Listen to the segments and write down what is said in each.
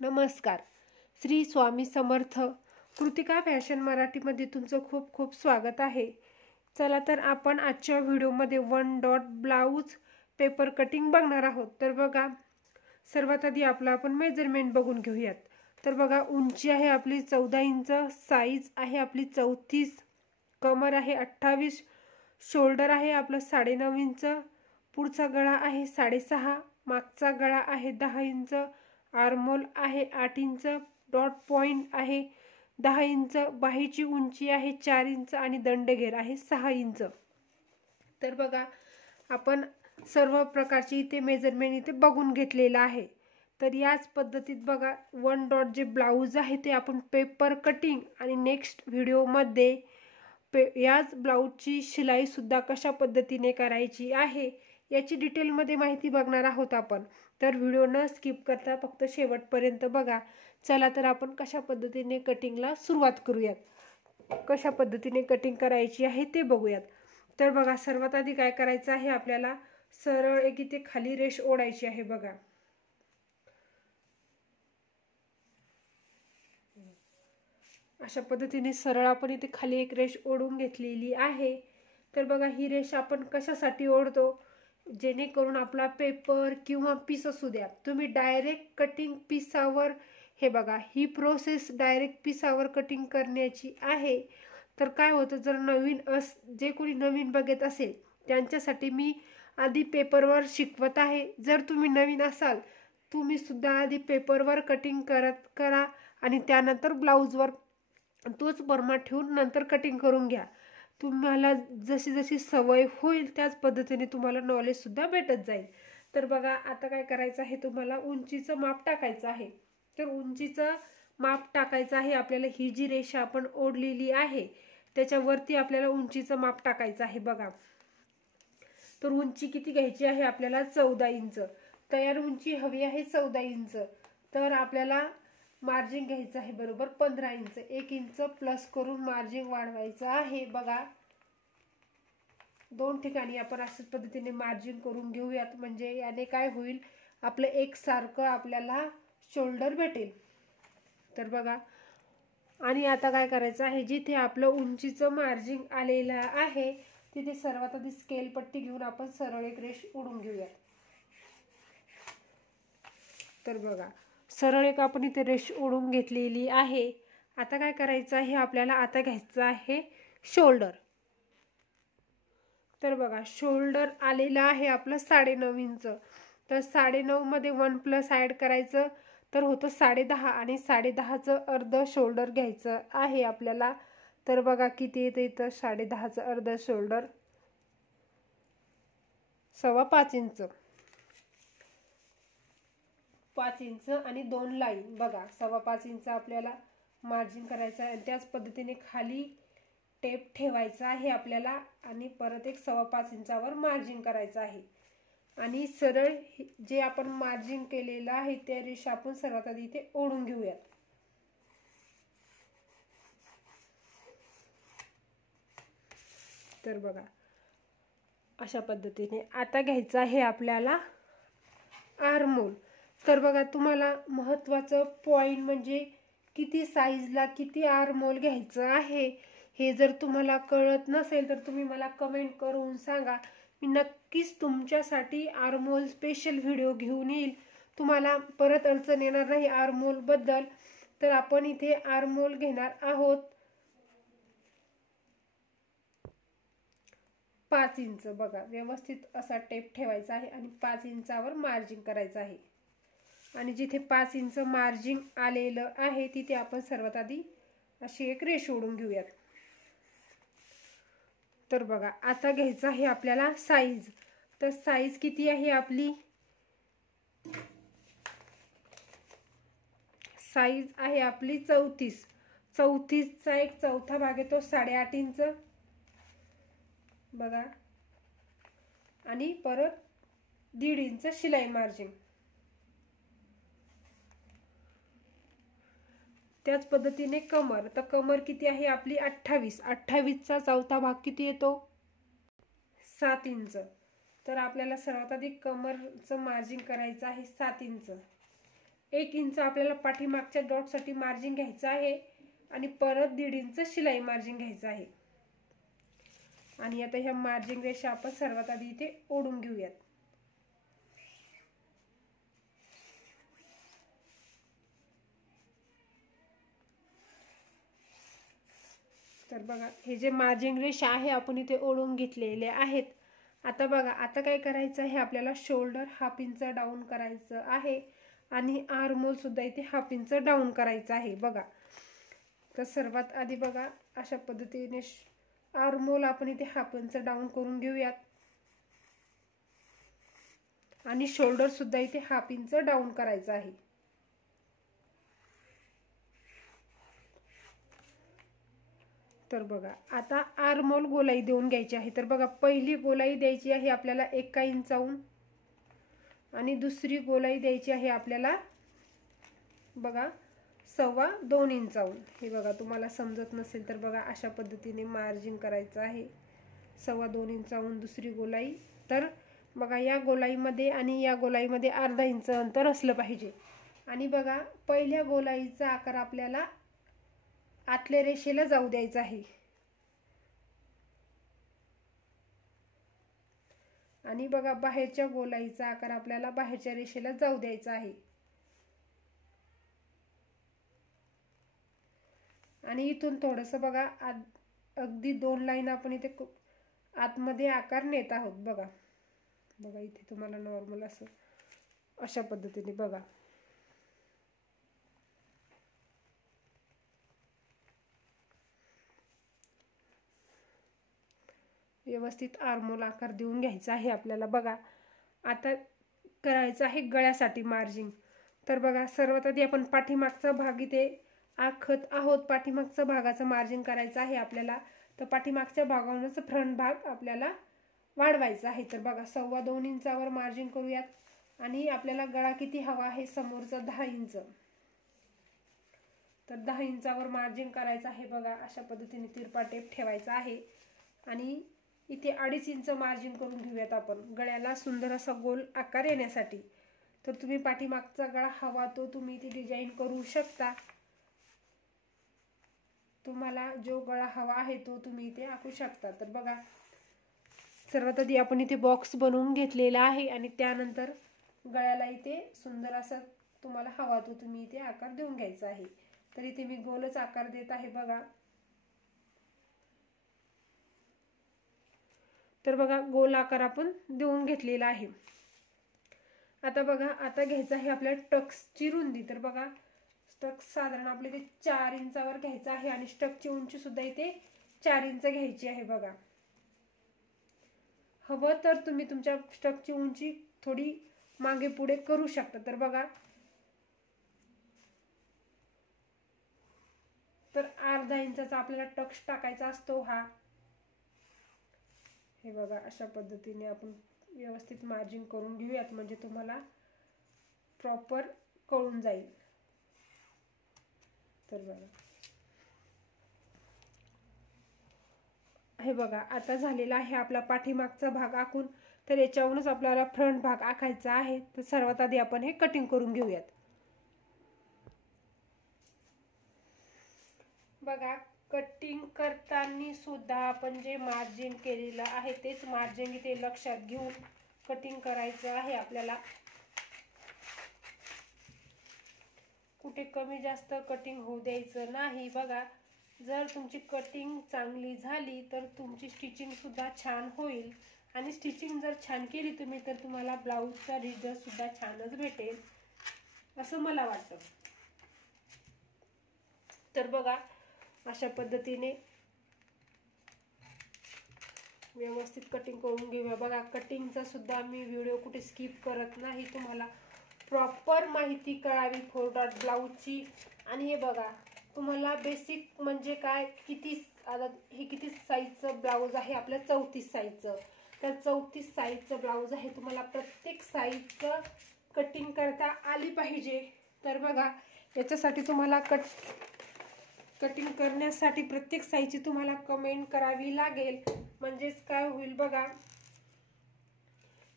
नमस्कार. श्री स्वामी समर्थ. कृतिका फॅशन मराठीमध्ये तुमचं खूप खूप स्वागत आहे. चला तर आपण आजच्या व्हिडिओमध्ये 1 डॉट ब्लाऊज पेपर कटिंग बघणार आहोत. तर बघा, सर्वात आधी आपण मेजरमेंट बघून घेऊयात. तर बघा, उंची आहे आपली 14 इंच, साईज आहे आपली 34, कमर आहे 28, शोल्डर आहे आपलं 9.5 इंच, पुढचा गळा आहे 6.5, मागचा गळा आहे 10 इंच, आर्महोल आहे 8 इंच, डॉट पॉइंट आहे 10 इंच, बाहीची उंची आहे 4 इंच आणि दंडघेर आहे 6 इंच. तर बघा, आपण सर्व प्रकारची इथे मेजरमेंट इथे बघून घेतलेला आहे. तर याच पद्धतीत बघा, 1 डॉट जे ब्लाऊज आहे ते आपण पेपर कटिंग आणि नेक्स्ट व्हिडिओमध्ये याच ब्लाऊजची शिलाई सुद्धा कशा पद्धतीने करायची आहे याची डिटेलमध्ये माहिती बघणार आहोत आपण. तर व्हिडिओ न स्किप करता फक्त शेवटपर्यंत बघा. चला तर आपण कशा पद्धतीने कटिंगला सुरुवात करूयात, कशा पद्धतीने कटिंग करायची आहे ते बघूयात. तर बघा, सर्वात आधी काय करायचं आहे, आपल्याला सरळ एक इथे खाली रेष ओढायची आहे. बघा, अशा पद्धतीने सरळ आपण इथे खाली एक रेष ओढून घेतलेली आहे. तर बघा, ही रेष आपण कशासाठी ओढतो, जेणेकरून आपला पेपर किंवा पीस असू द्या, तुम्ही डायरेक्ट कटिंग पीसावर, हे बघा, ही प्रोसेस डायरेक्ट पीसावर कटिंग करण्याची आहे. तर काय होतं, जर जे कोणी नवीन बघत असेल त्यांच्यासाठी मी आधी पेपरवर शिकवत आहे. जर तुम्ही नवीन असाल, तुम्ही सुद्धा आधी पेपरवर कटिंग करा आणि त्यानंतर ब्लाऊजवर तोच बर्मा ठेवून नंतर कटिंग करून घ्या. तुम्हाला जशी जशी सवय होईल त्याच पद्धतीने तुम्हाला नॉलेज सुद्धा भेटत जाईल. तर बघा, आता काय करायचं आहे, तुम्हाला उंचीचं माप टाकायचं आहे. तर उंचीचं माप टाकायचं आहे आपल्याला. ही जी रेषा आपण ओढलेली आहे त्याच्यावरती आपल्याला उंचीचं माप टाकायचं आहे. बघा, तर उंची किती घ्यायची आहे आपल्याला, 14 इंच. तयार उंची हवी आहे 14 इंच. तर आपल्याला मार्जिन घ्यायचं आहे बरोबर 15 इंच. 1 इंच प्लस करून मार्जिन वाढवायचं आहे. बघा, दोन ठिकाणी आपण अशाच पद्धतीने मार्जिन करून घेऊयात, म्हणजे याने काय होईल, आपलं एकसारखं आपल्याला शोल्डर भेटेल. तर बघा, आणि आता काय करायचं आहे, जिथे आपलं उंचीचं मार्जिन आलेलं आहे तिथे सर्वात आधी स्केल पट्टी घेऊन आपण सरळ एक रेष ओढून घेऊयात. तर बघा, सरळ एक आपण इथे रेष ओढून घेतलेली आहे. आता काय करायचं आहे आपल्याला, आता घ्यायचं आहे शोल्डर. तर बघा, शोल्डर आलेलं आहे आपलं 9.5 इंच. तर 9.5 मध्ये 1 प्लस ॲड करायचं, तर होतं 10.5 आणि 10.5चं अर्ध शोल्डर घ्यायचं आहे आपल्याला. तर बघा किती येतं इथं, 10.5चं अर्ध शोल्डर 5.25 इंच. 5 इंच आणि 2 लाईन. बघा, 5.25 इंच आपल्याला मार्जिन करायचं आहे. त्याच पद्धतीने खाली टेप ठेवायचा आहे आपल्याला आणि परत एक 5.25 इंचावर मार्जिन करायचं आहे. आणि सरळ जे आपण मार्जिन केलेलं आहे त्या रेषा आपण सर्वात आधी इथे ओढून घेऊयात. तर बघा, अशा पद्धतीने आता घ्यायचं आहे आपल्याला आर्महोल. तर बघा, तुम्हाला महत्त्वाचं पॉइंट म्हणजे किती साईजला किती आर्महोल घ्यायचं आहे हे जर तुम्हाला कळत नसेल तर तुम्ही मला कमेंट करून सांगा. मी नक्कीच तुमच्यासाठी आर्महोल स्पेशल व्हिडिओ घेऊन येईल. तुम्हाला परत अडचण येणार नाही आर्महोल बद्दल. तर आपण इथे आर्महोल घेणार आहोत 5 इंच. बघा, व्यवस्थित असा टेप ठेवायचा आहे आणि 5 इंचावर मार्जिन करायचं आहे. आणि जिथे 5 इंच मार्जिन आलेलं आहे तिथे आपण सर्वात आधी अशी एक रेष ओढून घेऊयात. तर बघा, आता घ्यायचं आहे आपल्याला साईज. तर साईज किती आहे आपली, साईज आहे आपली 34. 34चा एक चौथा भाग येतो 8.5 इंच. बघा, आणि परत 1.5 इंच शिलाई मार्जिन. त्याच पद्धतीने कमर. तर कमर किती आहे आपली 28. 28चा चौथा भाग किती येतो, 7 इंच. तर आपल्याला सर्वात आधी कमरचं मार्जिन करायचं आहे 7 इंच. 1 इंच आपल्याला पाठीमागच्या डॉटसाठी मार्जिन घ्यायचं आहे आणि परत 1.5 इंच शिलाई मार्जिन घ्यायचं आहे. आणि आता ह्या मार्जिन रेषा आपण सर्वात आधी इथे ओढून घेऊयात. तर बघा हे जे मार्जिन रेषा आहे आपण इथे ओढून घेतलेले आहेत. आता बघा आता काय करायचं आहे, आपल्याला शोल्डर 1/2 इंच डाऊन करायचं आहे आणि आर्महोल सुद्धा इथे 1/2 इंच डाऊन करायचं आहे. बघा तर सर्वात आधी बघा अशा पद्धतीने आर्महोल आपण इथे 1/2 इंच डाऊन करून घेऊयात आणि शोल्डर सुद्धा इथे 1/2 इंच डाऊन करायचं आहे. तर बघा आता आर्महोल गोलाई देऊन घ्यायची आहे. तर बघा पहिली गोलाई द्यायची आहे आपल्याला 1 इंचाहून आणि दुसरी गोलाई द्यायची आहे आपल्याला बघा 2.25 इंचाहून. हे बघा तुम्हाला समजत नसेल तर बघा अशा पद्धतीने मार्जिन करायचं आहे 2.25 इंचाहून दुसरी गोलाई. तर बघा या गोलाईमध्ये आणि या गोलाईमध्ये अर्धा इंच अंतर असलं पाहिजे. आणि बघा पहिल्या गोलाईचा आकार आपल्याला आतल्या रेषेला जाऊ द्यायचा आहे आणि बघा बाहेरच्या गोलाईचा आकार आपल्याला बाहेरच्या रेषेला जाऊ द्यायचा आहे. आणि इथून थोडंसं बघा अगदी 2 लाईन आपण इथे आतमध्ये आकार नेत आहोत. बघा बघा इथे तुम्हाला नॉर्मल असं अशा पद्धतीने बघा व्यवस्थित आर्महोल आकार देऊन घ्यायचा आहे आपल्याला. बघा आता करायचं आहे गळ्यासाठी मार्जिन. तर बघा सर्वात आधी आपण पाठीमागचा भाग इथे आखत आहोत. पाठीमागचा भागाचं मार्जिन करायचं आहे आपल्याला. तर पाठीमागच्या भागावरूनच फ्रंट भाग आपल्याला वाढवायचा आहे. तर बघा 2.25 इंचावर मार्जिन करूयात आणि आपल्याला गळा किती हवा आहे समोरचा 10 इंच. तर 10 इंचावर मार्जिन करायचं आहे. बघा अशा पद्धतीने तिरपा टेप ठेवायचा आहे आणि इथे 2.5 इंच मार्जिन करून घेऊयात आपण गळ्याला सुंदर असा गोल आकार येण्यासाठी. तर तुम्ही पाठीमागचा गळा हवा तो तुम्ही इथे डिझाईन करू शकता. तुम्हाला जो गळा हवा आहे तो तुम्ही इथे आखू शकता. तर बघा सर्वात आधी आपण इथे बॉक्स बनवून घेतलेला आहे आणि त्यानंतर गळ्याला इथे सुंदर असा तुम्हाला हवा तो तुम्ही इथे आकार देऊन घ्यायचा आहे. तर इथे मी गोलच आकार देत आहे. बघा तर बघा गोल आकार आपण देऊन घेतलेला आहे. आता बघा आता घ्यायचं आहे आपल्याला टक्सची रुंदी. तर बघा टक्स साधारण आपले इथे 4 इंचावर घ्यायचा आहे आणि स्टकची उंची सुद्धा इथे 4 इंच घ्यायची आहे. बघा हवं तर तुम्ही तुमच्या स्टकची उंची थोडी मागे पुढे करू शकता. तर बघा तर अर्धा इंचाचा आपल्याला टक्स टाकायचा असतो हा. हे बघा अशा पद्धतीने आपण व्यवस्थित मार्जिन करून घेऊयात म्हणजे तुम्हाला प्रॉपर कळून जाईल. तर बघा हे बघा आता झालेला आहे आपला पाठीमागचा भाग आखून. तर याच्यावरूनच आपल्याला फ्रंट भाग आखायचा आहे. तर सर्वात आधी आपण हे कटिंग करून घेऊयात. बघा कटिंग करताना सुद्धा आपण जे मार्जिन केलेलं आहे तेच मार्जिन इथे लक्षात घेऊन कटिंग करायचं आहे आपल्याला. कुठे कमी जास्त कटिंग होऊ द्यायचं नाही. बघा जर तुमची कटिंग चांगली झाली तर तुमची स्टिचिंग सुद्धा छान होईल आणि स्टिचिंग जर छान केली तुम्ही तर तुम्हाला ब्लाऊजचा रिझल्ट सुद्धा छानच भेटेल असं मला वाटतं. तर बघा अशा पद्धतीने व्यवस्थित कटिंग करून घेऊया. बघा कटिंगचा सुद्धा मी व्हिडिओ कुठे स्किप करत नाही. तुम्हाला प्रॉपर माहिती कळावी 4 डॉट ब्लाऊजची. आणि हे बघा तुम्हाला बेसिक म्हणजे काय किती आता हे किती साईजचं ब्लाऊज आहे आपलं 34 साईजचं. तर 34 साईजचं ब्लाऊज आहे. तुम्हाला प्रत्येक साईजचं कटिंग करता आली पाहिजे. तर बघा याच्यासाठी तुम्हाला कटिंग करण्यासाठी प्रत्येक साईजची तुम्हाला कमेंट करावी लागेल. म्हणजेच काय होईल बघा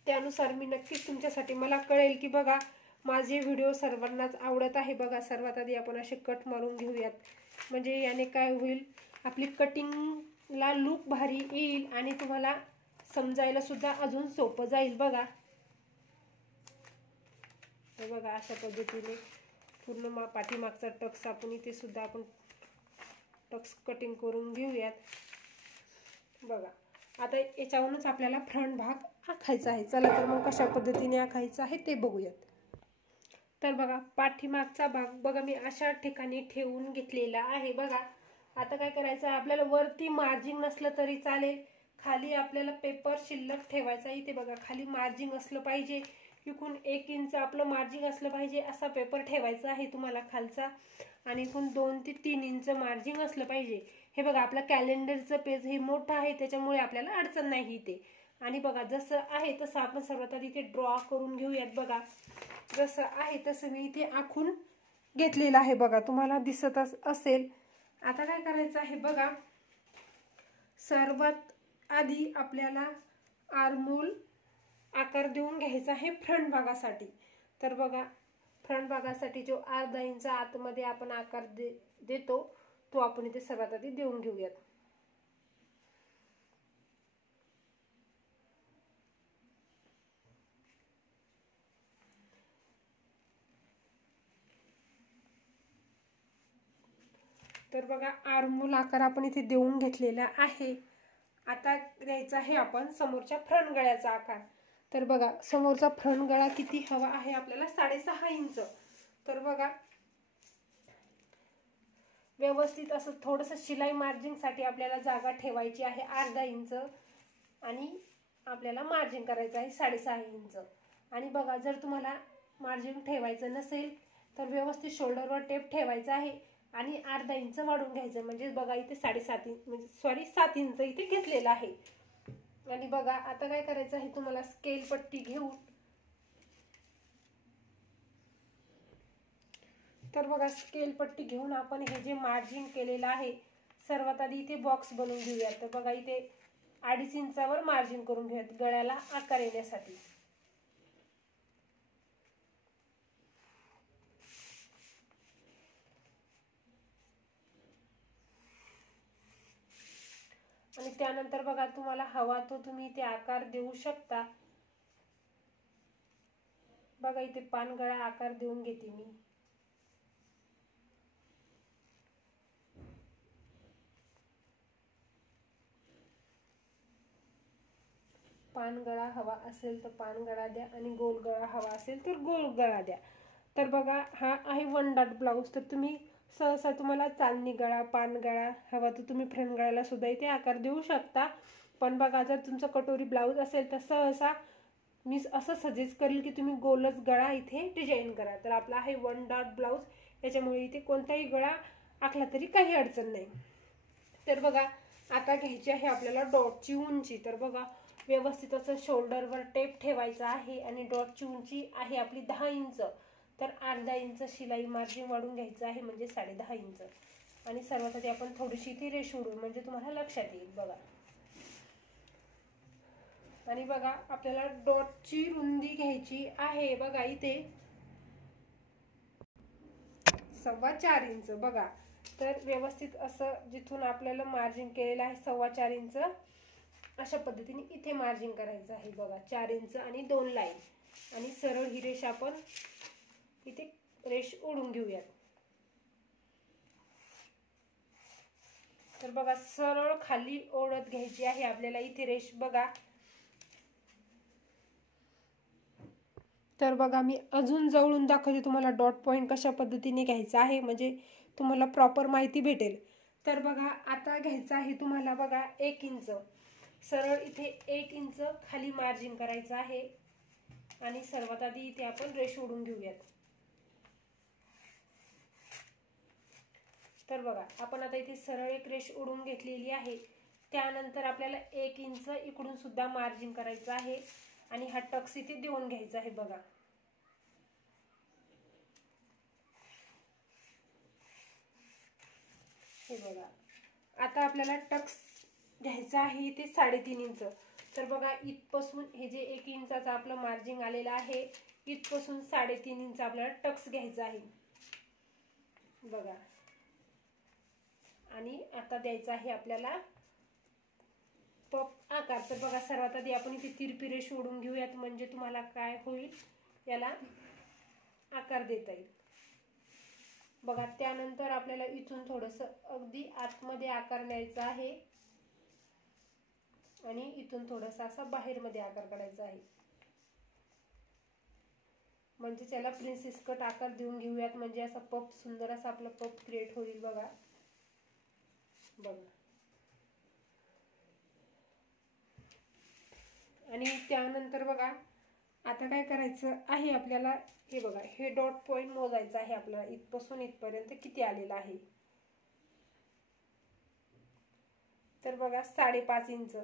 त्यानुसार मी नक्कीच तुमच्यासाठी मला कळेल की बघा माझे व्हिडिओ सर्वांनाच आवडत आहे बघा. सर्वात आधी आपण असे कट मारून घेऊयात, म्हणजे याने काय होईल, आपली कटिंगला लुक भारी येईल आणि तुम्हाला समजायला सुद्धा अजून सोपं जाईल बघा. हे बघा अशा पद्धतीने पूर्ण पाठीमागचा टक्स आपण इथे सुद्धा आपण टक्स कटिंग करून घेऊयात बघा. आता याच्यावरूनच आपल्याला फ्रंट भाग आखायचा आहे. चला तर मग कशा पद्धतीने आखायचा आहे ते बघूयात. तर बघा पाठीमागचा भाग बघा मी अशा ठिकाणी ठेवून घेतलेला आहे बघा. आता काय करायचं आहे, आपल्याला वरती मार्जिन नसलं तरी चालेल, खाली आपल्याला पेपर शिल्लक ठेवायचा. इथे बघा खाली मार्जिन असलं पाहिजे, इकडून 1 इंच आपलं मार्जिन असलं पाहिजे असा पेपर ठेवायचा आहे तुम्हाला खालचा, आणि इकडून 2 ते 3 इंच मार्जिन असलं पाहिजे. हे बघा आपला कॅलेंडरचं पेज हे मोठं आहे त्याच्यामुळे आपल्याला अडचण नाही इथे. आणि बघा जसं आहे तसं आपण सर्वात आधी इथे ड्रॉ करून घेऊयात बघा. जसं आहे तसं मी इथे आखून घेतलेलं आहे बघा, तुम्हाला दिसत असेल. आता काय करायचं आहे बघा, सर्वात आधी आपल्याला आर्महोल आकार देऊन घ्यायचा आहे फ्रंट भागासाठी. तर बघा फ्रंट भागासाठी जो अर्धा इंच आतमध्ये आपण आकार देतो तो आपण इथे सर्वात आधी देऊन घेऊयात. तर बघा आर्महोल आकार आपण इथे देऊन घेतलेला आहे. आता द्यायचा आहे आपण समोरच्या फ्रंट गळ्याचा आकार. तर बघा समोरचा फ्रंट गळा किती हवा आहे आपल्याला, 6.5 इंच. तर बघा व्यवस्थित असं थोडंसं शिलाई मार्जिनसाठी आपल्याला जागा ठेवायची आहे अर्धा इंच, आणि आपल्याला मार्जिन करायचं आहे 6.5 इंच. आणि बघा जर तुम्हाला मार्जिन ठेवायचं नसेल तर व्यवस्थित शोल्डरवर टेप ठेवायचा आहे आणि अर्धा इंच वाढून घ्यायचं. म्हणजे बघा इथे 7.5 म्हणजे 7 इंच इथे घेतलेलं आहे. आणि बघा आता काय करायचं आहे तुम्हाला, स्केल पट्टी घेऊन, तर बघा स्केल पट्टी घेऊन आपण हे जे मार्जिन केलेलं आहे सर्वात आधी इथे बॉक्स बनवून घेऊयात. तर बघा इथे 2.5 इंचावर मार्जिन करून घेऊयात गळ्याला आकार येण्यासाठी. आणि त्यानंतर बघा तुम्हाला हवा तो तुम्ही इथे आकार देऊ शकता. बघा इथे पानगळा आकार देऊन घेते मी. पानगळा हवा असेल तर पानगळा द्या, आणि गोल गळा हवा असेल तर गोल गळा द्या. तर बघा हा आहे 1 डॉट ब्लाऊज. तर तुम्ही सहसा तुम्हाला चांदणी गळा, पानगळा हवा तर तुम्ही फ्रंट गळ्याला सुद्धा इथे आकार देऊ शकता. पण बघा जर तुमचं कटोरी ब्लाऊज असेल तर सहसा मी असं सजेस्ट करेल की तुम्ही गोलच गळा इथे डिझाईन करा. तर आपला आहे 1 डॉट ब्लाऊज, त्याच्यामुळे इथे कोणताही गळा आखला तरी काही अडचण नाही. तर बघा आता घ्यायची आहे आपल्याला डॉटची उंची. तर बघा व्यवस्थित असं शोल्डरवर टेप ठेवायचा आहे, आणि डॉटची उंची आहे आपली 10 इंच. तर अर्धा इंच शिलाई मार्जिन वाढून घ्यायचं आहे, म्हणजे 10.5 इंच. आणि सर्वात आधी आपण थोडीशी ती रेष उडू, म्हणजे तुम्हाला लक्षात येईल बघा. आणि बघा आपल्याला डॉटची रुंदी घ्यायची आहे बघा इथे 4.25 इंच बघा. तर व्यवस्थित असं जिथून आपल्याला मार्जिन केलेलं आहे 4.25 इंच अशा पद्धतीने इथे मार्जिन करायचं आहे बघा. 4 इंच आणि 2 लाईन, आणि सरळ ही रेष आपण इथे रेष ओढून घेऊयात. तर बघा सरळ खाली ओढत घ्यायची आहे आपल्याला इथे रेष बघा. तर बघा मी अजून जवळून दाखवते तुम्हाला डॉट पॉइंट कशा पद्धतीने घ्यायचा आहे, म्हणजे तुम्हाला प्रॉपर माहिती भेटेल. तर बघा आता घ्यायचं आहे तुम्हाला बघा 1 इंच. सरळ इथे 1 इंच खाली मार्जिन करायचं आहे, आणि सर्वात आधी इथे आपण रेष ओढून घेऊयात. तर बघा आपण आता इथे सरळ एक रेष ओढून घेतलेली आहे. त्यानंतर आपल्याला 1 इंच इकडून सुद्धा मार्जिन करायचं आहे, आणि हा टक्स इथे देऊन घ्यायचा आहे बघा. हे बघा आता आपल्याला टक्स घ्यायचा आहे इथे 3.5 इंच. तर बघा इथपासून हे जे 1 इंचाचं आपलं मार्जिन आलेलं आहे इथपासून 3.5 इंच आपल्याला टक्स घ्यायचा आहे बघा. आणि आता द्यायचा आहे आपल्याला पफ आकार. तर बघा सर्वात आधी आपण इथे तिरपी रेष ओढून घेऊयात, म्हणजे तुम्हाला काय होईल, याला आकार देता येईल बघा. त्यानंतर आपल्याला इथून थोडंसं अगदी आतमध्ये आकार न्यायचा आहे आणि इथून थोडासा असा बाहेर मध्ये आकार काढायचा आहे, म्हणजे त्याला प्रिन्सेस कट आकार देऊन घेऊयात, म्हणजे असा पफ सुंदर असा आपला पफ क्रिएट होईल बघा. आणि त्यानंतर बघा आता काय करायचं आहे आपल्याला, हे बघा हे डॉट पॉइंट मोजायचा आहे आपल्याला, इथपासून इथपर्यंत किती आलेला आहे. तर बघा 5.5 इंच,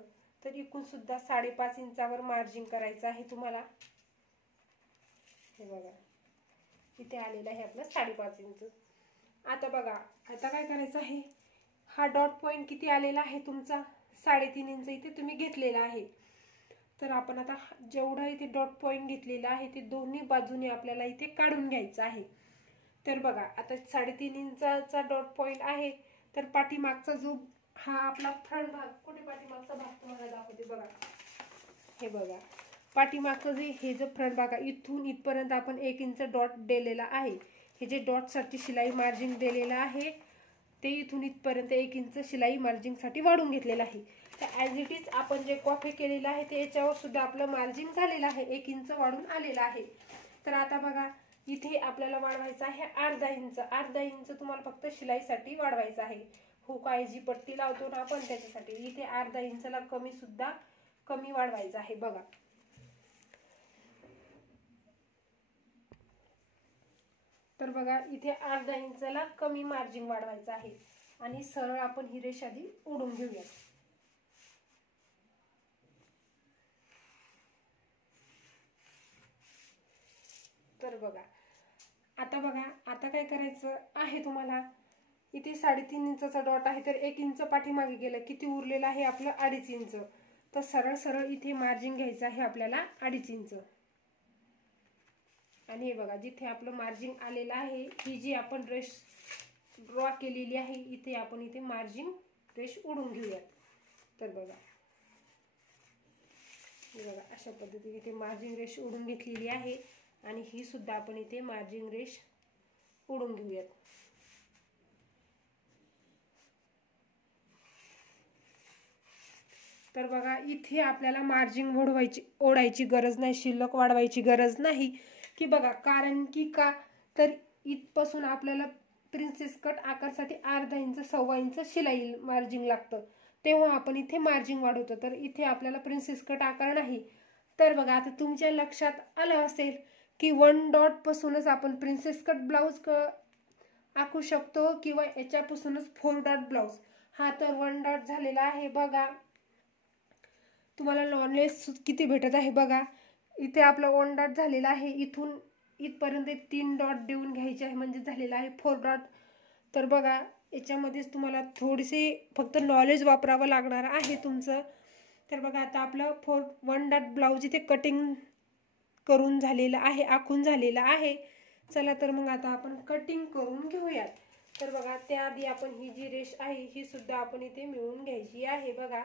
तर इकडून सुद्धा 5.5 इंचावर मार्जिन करायचं आहे तुम्हाला. हे बघा इथे आलेला आहे आपलं 5.5 इंच. आता बघा आता काय करायचं आहे, हा डॉट पॉइंट किती आलेला आहे तुमचा 3.5 इंच इथे तुम्ही घेतलेला आहे. तर आपण आता जेवढा इथे डॉट पॉइंट घेतलेला आहे ते दोन्ही बाजूने आपल्याला इथे काढून घ्यायचं आहे. तर बघा आता 3.5 इंचाचा डॉट पॉइंट आहे, तर पाठीमागचा जो हा आपला फ्रंट भाग, कुठे पाठीमागचा भाग तुम्हाला दाखवते बघा. हे बघा पाठीमागचं जे हे जो फ्रंट भाग आहे, इथून इथपर्यंत आपण 1 इंच डॉट दिलेला आहे. हे जे डॉटसाठी शिलाई मार्जिन दिलेलं आहे ते इथून इथपर्यंत 1 इंच शिलाई मार्जिनसाठी वाढून घेतलेलं आहे. तर ॲज इट इज आपण जे कॉपी केलेलं आहे ते याच्यावर सुद्धा आपलं मार्जिन झालेलं आहे, 1 इंच वाढून आलेलं आहे. तर आता बघा इथे आपल्याला वाढवायचं आहे अर्धा इंच. अर्धा इंच तुम्हाला फक्त शिलाईसाठी वाढवायचं आहे. हुकाई जी पट्टी लावतो ना आपण त्याच्यासाठी इथे अर्धा इंचला कमी वाढवायचं आहे बघा. तर बघा इथे अर्धा इंचला कमी मार्जिन वाढवायचं आहे आणि सरळ आपण ही रेष आधी ओढून घेऊया. तर बघा आता काय करायचं आहे तुम्हाला, इथे 3.5 इंचाचा डॉट आहे, तर 1 इंच पाठीमागे गेलं, किती उरलेलं आहे आपलं 2.5 इंच. तर सरळ सरळ इथे मार्जिन घ्यायचं आहे आपल्याला 2.5 इंच. आणि हे बघा जिथे आपलं मार्जिन आलेलं आहे, ही जी आपण रेष ड्रॉ केलेली आहे इथे आपण इथे मार्जिन रेष ओढून घेऊयात. तर बघा अशा पद्धतीने इथे मार्जिन रेष ओढून घेतलेली आहे आणि ही सुद्धा आपण इथे मार्जिन रेष ओढून घेऊयात. तर बघा इथे आपल्याला मार्जिन ओढायची गरज नाही, शिल्लक वाढवायची गरज नाही की बघा, कारण की का तर इथपासून आपल्याला प्रिन्सेस कट आकारसाठी अर्धा इंच 1.25 इंच शिलाई मार्जिन लागतं, तेव्हा आपण इथे मार्जिन वाढवतो. तर इथे आपल्याला प्रिन्सेस कट आकार नाही. तर बघा आता तुमच्या लक्षात आलं असेल की 1 डॉट पासूनच आपण प्रिन्सेस कट ब्लाउज आखू शकतो किंवा याच्यापासूनच 4 डॉट ब्लाउज. हा तर 1 डॉट झालेला आहे बघा. तुम्हाला नॉलेज किती भेटत आहे बघा. इथे आपला 1 डॉट झालेला आहे, इथून इथपर्यंत 3 डॉट देऊन घ्यायचे आहे, म्हणजे झालेला आहे 4 डॉट. तर बघा याच्यामध्येच तुम्हाला थोडेसे फक्त नॉलेज वापरावं लागणार आहे तुमचं. तर बघा आता आपलं 1 डॉट ब्लाऊज इथे कटिंग करून झालेलं आहे, आखून झालेलं आहे. चला तर मग आता आपण कटिंग करून घेऊयात. तर बघा त्याआधी आपण ही जी रेष आहे ही सुद्धा आपण इथे मिळवून घ्यायची आहे बघा.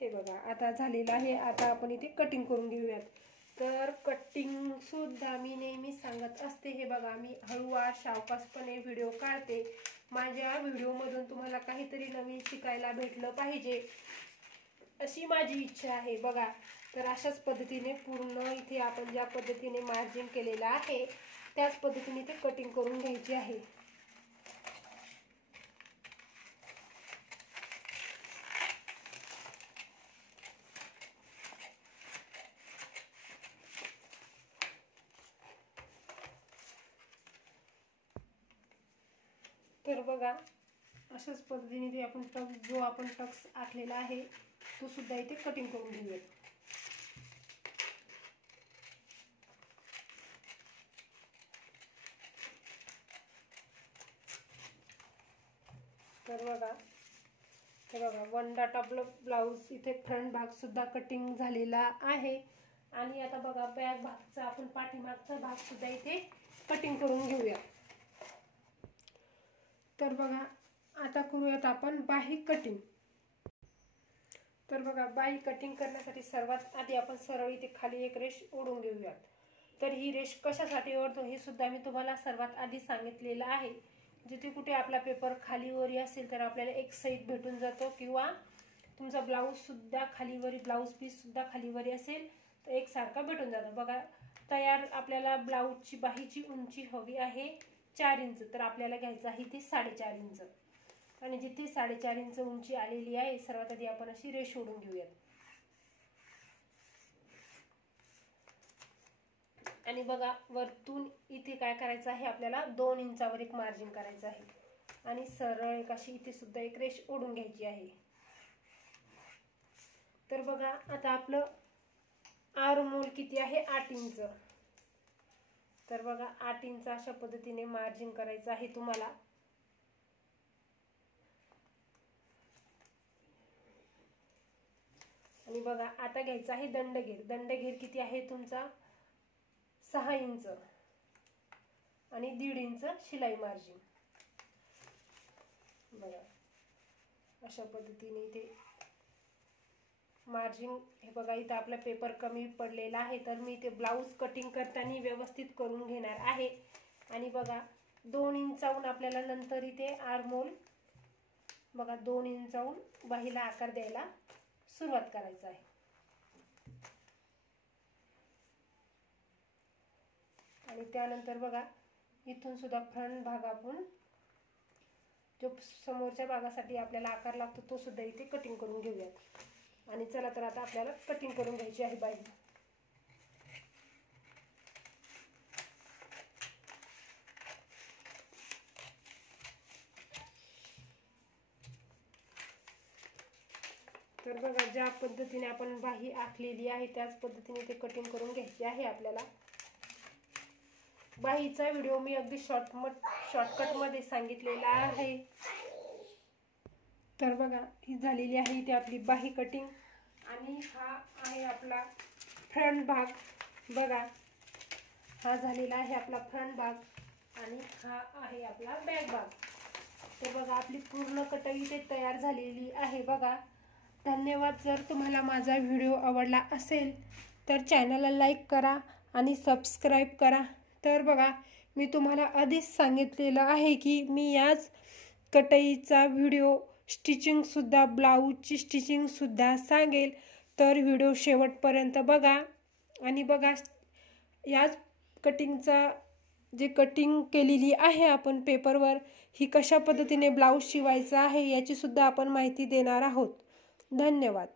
हे बघा आता झालेलं आहे. आता आपण इथे कटिंग करून घेऊयात. तर कटिंग सुद्धा मी नेहमी सांगत असते, हे बघा मी हळूवार सावकाशपणे व्हिडिओ काढते. माझ्या व्हिडिओमधून तुम्हाला काहीतरी नवीन शिकायला भेटलं पाहिजे अशी माझी इच्छा आहे बघा. तर अशाच पद्धतीने पूर्ण इथे आपण ज्या पद्धतीने मार्जिन केलेलं आहे त्याच पद्धतीने इथे कटिंग करून घ्यायची आहे. तर बघा अशाच पद्धतीने ते आपण जो आपण टक्स आखलेला आहे तो सुद्धा इथे कटिंग करून घेऊयात. तर बघा 1 डॉट आपलं ब्लाऊज इथे फ्रंट भाग सुद्धा कटिंग झालेला आहे आणि आता बघा बॅक भागचा आपण पाठीमागचा भाग सुद्धा इथे कटिंग करून घेऊया। तर बघा आता करूयात आपण बाही कटिंग। तर बघा बाही कटिंग करण्यासाठी सर्वात आधी आपण सरळ इथे खाली एक रेष ओढून घेऊयात। तर ही रेष कशासाठी ओढतो हे सुद्धा मी तुम्हाला सर्वात आधी सांगितलेलं आहे। जिथे कुठे आपला पेपर खालीवरी असेल तर आपल्याला एक साईड भेटून जातो, किंवा तुमचा ब्लाऊज सुद्धा खालीवरी, ब्लाऊज पीस सुद्धा खालीवरी असेल तर एकसारखा भेटून जातो। बघा तयार आपल्याला ब्लाऊजची बाहीची उंची हवी आहे 4 इंच, तर आपल्याला घ्यायचं आहे ती 4.5 इंच। आणि जिथे 4.5 इंच उंची आलेली आहे सर्वात आधी आपण अशी रेष ओढून घेऊयात। आणि बघा वरतून इथे काय करायचं आहे, आपल्याला 2 इंचावर एक मार्जिन करायचं आहे आणि सरळ एक अशी इथे सुद्धा एक रेष ओढून घ्यायची आहे। तर बघा आता आपलं आर्महोल किती आहे 8 इंच। तर बघा 8 इंच अशा पद्धतीने मार्जिन करायचं आहे तुम्हाला। आणि बघा आता घ्यायचा आहे दंडघेर। दंडघेर किती आहे तुमचा 6 इंच आणि 1.5 इंच शिलाई मार्जिन। बघा अशा पद्धतीने इथे मार्जिन, हे बघा इथे आपला पेपर कमी पडलेला आहे तर मी ते ब्लाऊज कटिंग करताना व्यवस्थित करून घेणार आहे। आणि बघा 2 इंचाहून आपल्याला नंतर इथे आर्महोल बघा 2 इंचाहून बाहीला आकार द्यायला सुरुवात करायचं आहे। आणि त्यानंतर बघा इथून सुद्धा फ्रंट भाग आपण जो समोरच्या भागासाठी आपल्याला आकार लागतो तो सुद्धा इथे कटिंग करून घेऊयात। आणि चला तर आता आपल्याला कटिंग करून घ्यायची आहे बाही। तर बघा ज्या पद्धतीने आपण बाही आखलेली आहे त्याच पद्धतीने ते कटिंग करून घ्यायची आहे आपल्याला। बाहीचा व्हिडिओ मी अगदी शॉर्टकट मध्ये सांगितलेला आहे। तर बघा ही झालेली आहे इथे आपली बाही कटिंग। आणि हा आहे आपला फ्रंट भाग। बघा हा झालेला आहे आपला फ्रंट भाग आणि हा आहे आपला बॅक भाग। तर बघा आपली पूर्ण कटाई इथे तयार झालेली आहे बघा। धन्यवाद। जर तुम्हाला माझा व्हिडिओ आवडला असेल तर चॅनलला लाईक करा आणि सबस्क्राईब करा। तर बघा मी तुम्हाला आधीच सांगितलेलं आहे की मी याच कटाईचा व्हिडिओ स्टिचिंगसुद्धा, ब्लाऊजची स्टिचिंगसुद्धा सांगेल। तर व्हिडिओ शेवटपर्यंत बघा। आणि बघा याच कटिंगचा जे कटिंग केलेली आहे आपण पेपरवर, ही कशा पद्धतीने ब्लाऊज शिवायचा आहे याची सुद्धा आपण माहिती देणार आहोत। धन्यवाद।